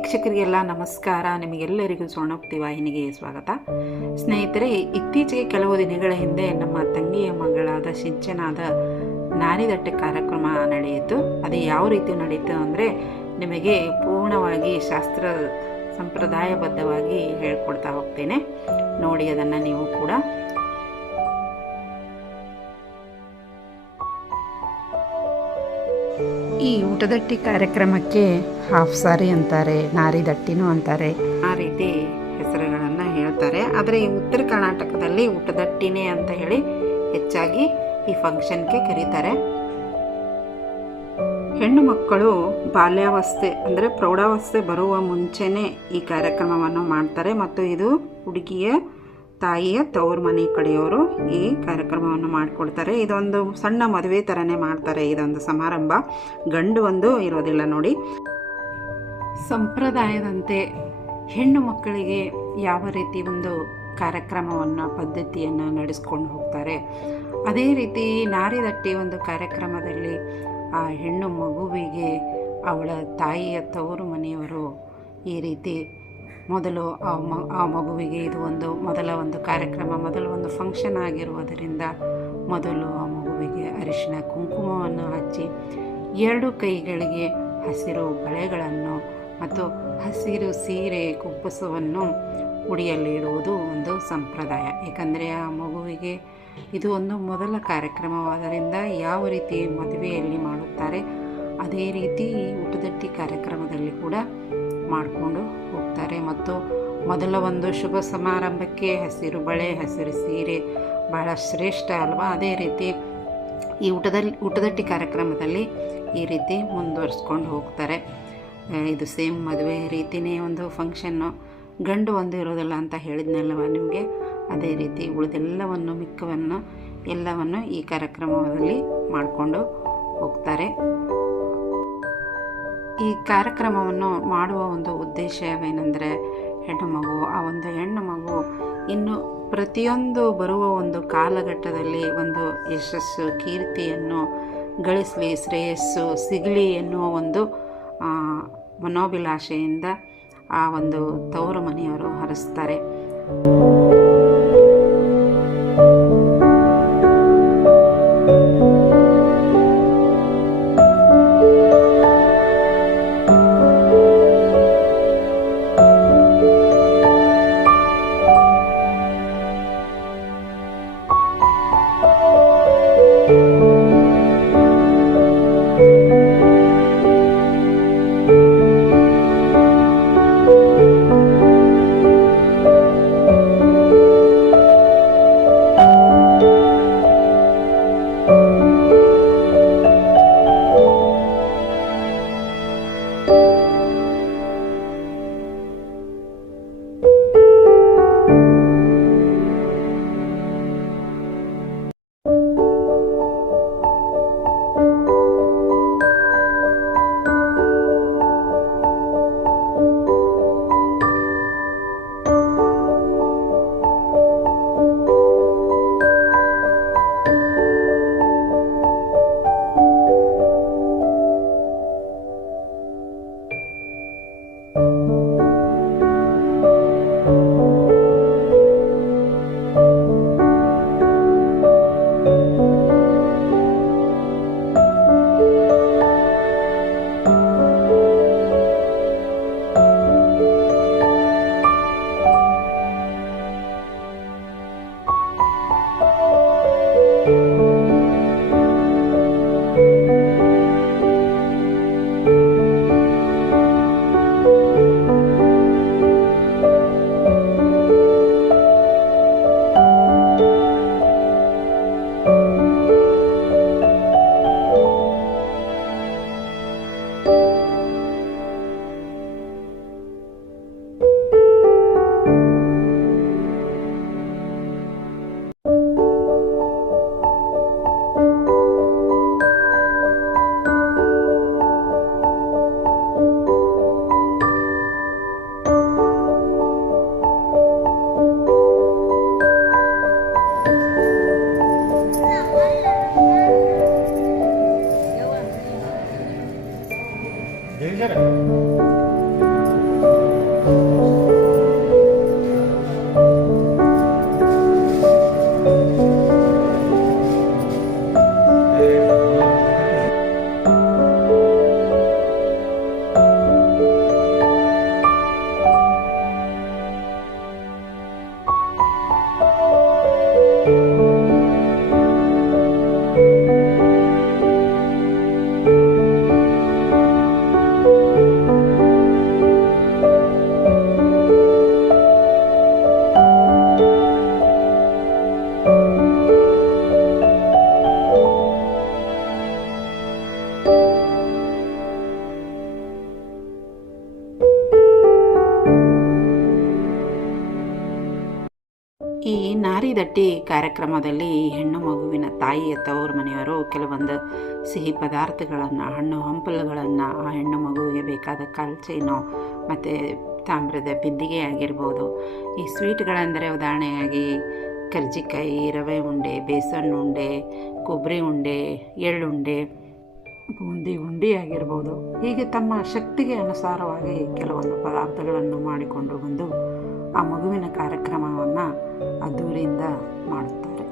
ವೀಕ್ಷಕರಿಗೆಲ್ಲ ನಮಸ್ಕಾರ. ನಿಮಗೆಲ್ಲರಿಗೂ ಸ್ವರ್ಣೋಕ್ತಿ ವಾಹಿನಿಗೆ ಸ್ವಾಗತ. ಸ್ನೇಹಿತರೆ, ಇತ್ತೀಚೆಗೆ ಕೆಲವು ದಿನಗಳ ಹಿಂದೆ ನಮ್ಮ ತಂಗಿಯ ಮಗಳಾದ ಸಿಂಚನಾದ ನಾರಿದಟ್ಟೆ ಕಾರ್ಯಕ್ರಮ ನಡೆಯಿತು. ಅದು ಯಾವ ರೀತಿ ನಡೆಯಿತು ಅಂದರೆ ನಿಮಗೆ ಪೂರ್ಣವಾಗಿ ಶಾಸ್ತ್ರ ಸಂಪ್ರದಾಯಬದ್ಧವಾಗಿ ಹೇಳ್ಕೊಡ್ತಾ ಹೋಗ್ತೇನೆ. ನೋಡಿ ಅದನ್ನು ನೀವು ಕೂಡ. ಈ ಊಟದಟ್ಟಿ ಕಾರ್ಯಕ್ರಮಕ್ಕೆ ಹಾಫ್ ಸಾರಿ ಅಂತಾರೆ ನಾರಿದಟ್ಟಿನೂ ಅಂತಾರೆ. ಆ ರೀತಿ ಹೆಸರುಗಳನ್ನು ಹೇಳ್ತಾರೆ. ಆದರೆ ಈ ಉತ್ತರ ಕರ್ನಾಟಕದಲ್ಲಿ ಊಟದಟ್ಟಿನೇ ಅಂತ ಹೇಳಿ ಹೆಚ್ಚಾಗಿ ಈ ಫಂಕ್ಷನ್ಗೆ ಕರೀತಾರೆ. ಹೆಣ್ಣು ಮಕ್ಕಳು ಬಾಲ್ಯಾವಸ್ಥೆ, ಅಂದರೆ ಪ್ರೌಢಾವಸ್ಥೆ ಬರುವ ಮುಂಚೆನೇ ಈ ಕಾರ್ಯಕ್ರಮವನ್ನು ಮಾಡ್ತಾರೆ. ಮತ್ತು ಇದು ಹುಡುಗಿಯ ತಾಯಿಯ ತವರು ಮನೆ ಕಡೆಯವರು ಈ ಕಾರ್ಯಕ್ರಮವನ್ನು ಮಾಡಿಕೊಡ್ತಾರೆ. ಇದೊಂದು ಸಣ್ಣ ಮದುವೆ ಥರನೇ ಮಾಡ್ತಾರೆ ಇದೊಂದು ಸಮಾರಂಭ. ಗಂಡು ಒಂದು ಇರೋದಿಲ್ಲ ನೋಡಿ. ಸಂಪ್ರದಾಯದಂತೆ ಹೆಣ್ಣು ಮಕ್ಕಳಿಗೆ ಯಾವ ರೀತಿ ಒಂದು ಕಾರ್ಯಕ್ರಮವನ್ನು, ಪದ್ಧತಿಯನ್ನು ನಡೆಸ್ಕೊಂಡು ಹೋಗ್ತಾರೆ. ಅದೇ ರೀತಿ ನಾರಿದಟ್ಟಿ ಒಂದು ಕಾರ್ಯಕ್ರಮದಲ್ಲಿ ಆ ಹೆಣ್ಣು ಮಗುವಿಗೆ ಅವಳ ತಾಯಿಯ ತವರು ಮನೆಯವರು ಈ ರೀತಿ ಮೊದಲು ಆ ಮ, ಆ ಮಗುವಿಗೆ ಇದು ಒಂದು ಮೊದಲ ಒಂದು ಕಾರ್ಯಕ್ರಮ, ಮೊದಲ ಒಂದು ಫಂಕ್ಷನ್ ಆಗಿರುವುದರಿಂದ ಮೊದಲು ಆ ಮಗುವಿಗೆ ಅರಿಶಿನ ಕುಂಕುಮವನ್ನು ಹಚ್ಚಿ ಎರಡು ಕೈಗಳಿಗೆ ಹಸಿರು ಬಳೆಗಳನ್ನು ಮತ್ತು ಹಸಿರು ಸೀರೆ, ಕುಪ್ಪಸವನ್ನು ಉಡಿಯಲ್ಲಿ ಇಡುವುದು ಒಂದು ಸಂಪ್ರದಾಯ. ಏಕೆಂದರೆ ಆ ಮಗುವಿಗೆ ಇದು ಒಂದು ಮೊದಲ ಕಾರ್ಯಕ್ರಮವಾದ್ದರಿಂದ ಯಾವ ರೀತಿ ಮದುವೆಯಲ್ಲಿ ಮಾಡುತ್ತಾರೆ, ಅದೇ ರೀತಿ ಊಟದಟ್ಟಿ ಕಾರ್ಯಕ್ರಮದಲ್ಲಿ ಕೂಡ ಮಾಡಿಕೊಂಡು ಹೋಗ್ತಾರೆ. ಮತ್ತು ಮೊದಲ ಒಂದು ಶುಭ ಸಮಾರಂಭಕ್ಕೆ ಹಸಿರು ಬಳೆ, ಹಸಿರು ಸೀರೆ ಭಾಳ ಶ್ರೇಷ್ಠ ಅಲ್ವಾ? ಅದೇ ರೀತಿ ಈ ಊಟದಲ್ಲಿ ಊಟದಟ್ಟಿ ಕಾರ್ಯಕ್ರಮದಲ್ಲಿ ಈ ರೀತಿ ಮುಂದುವರಿಸ್ಕೊಂಡು ಹೋಗ್ತಾರೆ. ಇದು ಸೇಮ್ ಮದುವೆ ರೀತಿಯೇ ಒಂದು ಫಂಕ್ಷನ್ನು ಗಂಡು ಒಂದು ಇರೋದಿಲ್ಲ ಅಂತ ಹೇಳಿದ್ನಲ್ವ ನಿಮಗೆ? ಅದೇ ರೀತಿ ಉಳಿದೆಲ್ಲವನ್ನು, ಮಿಕ್ಕವನ್ನು ಎಲ್ಲವನ್ನು ಈ ಕಾರ್ಯಕ್ರಮದಲ್ಲಿ ಮಾಡಿಕೊಂಡು ಹೋಗ್ತಾರೆ. ಈ ಕಾರ್ಯಕ್ರಮವನ್ನು ಮಾಡುವ ಒಂದು ಉದ್ದೇಶವೇನೆಂದರೆ ಹೆಣ್ಣು ಮಗು, ಆ ಒಂದು ಹೆಣ್ಣು ಮಗು ಇನ್ನು ಪ್ರತಿಯೊಂದು ಬರುವ ಒಂದು ಕಾಲಘಟ್ಟದಲ್ಲಿ ಒಂದು ಯಶಸ್ಸು, ಕೀರ್ತಿಯನ್ನು ಗಳಿಸಲಿ, ಶ್ರೇಯಸ್ಸು ಸಿಗಲಿ ಎನ್ನುವ ಒಂದು ಮನೋಭಿಲಾಷೆಯಿಂದ ಆ ಒಂದು ತವರು ಮನೆಯವರು ಹರಿಸ್ತಾರೆ. ದಟ್ಟಿ ಕಾರ್ಯಕ್ರಮದಲ್ಲಿ ಹೆಣ್ಣು ಮಗುವಿನ ತಾಯಿಯ ತವರು ಮನೆಯವರು ಕೆಲವೊಂದು ಸಿಹಿ ಪದಾರ್ಥಗಳನ್ನು, ಹಣ್ಣು ಹಂಪಲುಗಳನ್ನು ಆ ಹೆಣ್ಣು ಮಗುವಿಗೆ ಬೇಕಾದ ಕಾಲ್ಚೇನು ಮತ್ತು ತಾಮ್ರದ ಬಿಂದಿಗೆ ಆಗಿರ್ಬೋದು. ಈ ಸ್ವೀಟ್ಗಳೆಂದರೆ ಉದಾಹರಣೆಯಾಗಿ ಕರ್ಜಿಕಾಯಿ, ರವೆ ಉಂಡೆ, ಬೇಸನ್ ಉಂಡೆ, ಕೊಬ್ಬರಿ ಉಂಡೆ, ಎಳ್ಳುಂಡೆ ಬೂಂದಿ ಉಂಡಿ ಆಗಿರ್ಬೋದು ಹೀಗೆ ತಮ್ಮ ಶಕ್ತಿಗೆ ಅನುಸಾರವಾಗಿ ಕೆಲವೊಂದು ಪದಾರ್ಥಗಳನ್ನು ಮಾಡಿಕೊಂಡು ಬಂದು ಆ ಮಗುವಿನ ಕಾರ್ಯಕ್ರಮವನ್ನು ಅದ್ದೂರಿಯಿಂದ ಮಾಡುತ್ತಾರೆ.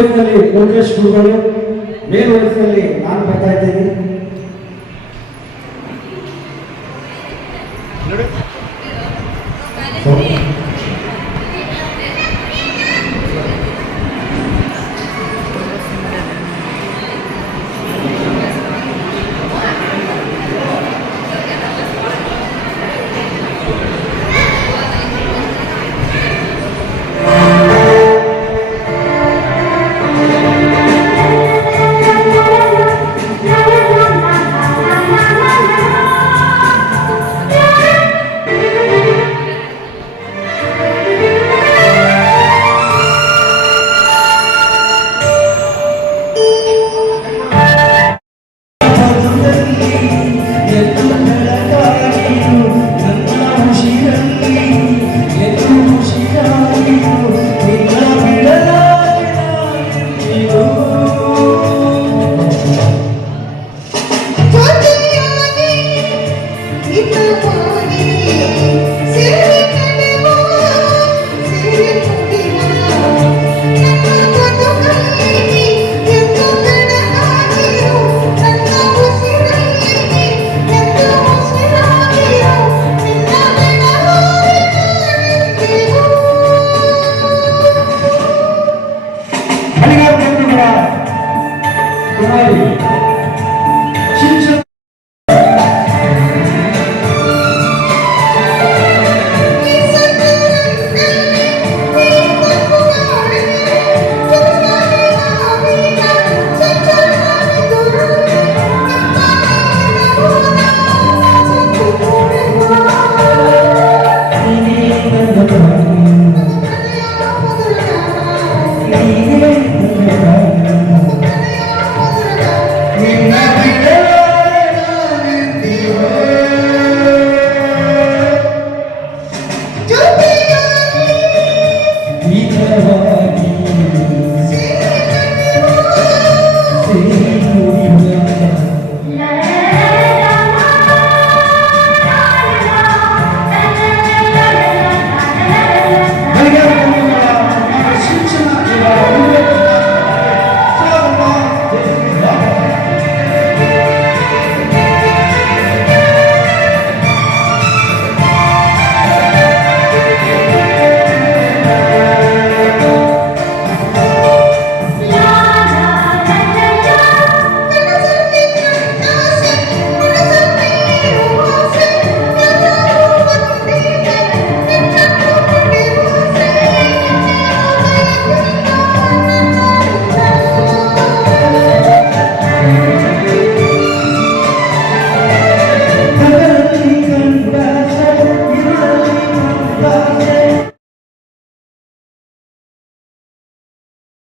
ವಯಸ್ಸಿನಲ್ಲಿ ಲೋಕೇಶ್ ಗುರುಗಳು ಮೇಲು ವಯಸ್ಸಿನಲ್ಲಿ ನಾನು ಬರ್ತಾ ಇದ್ದೀನಿ. it. Amen.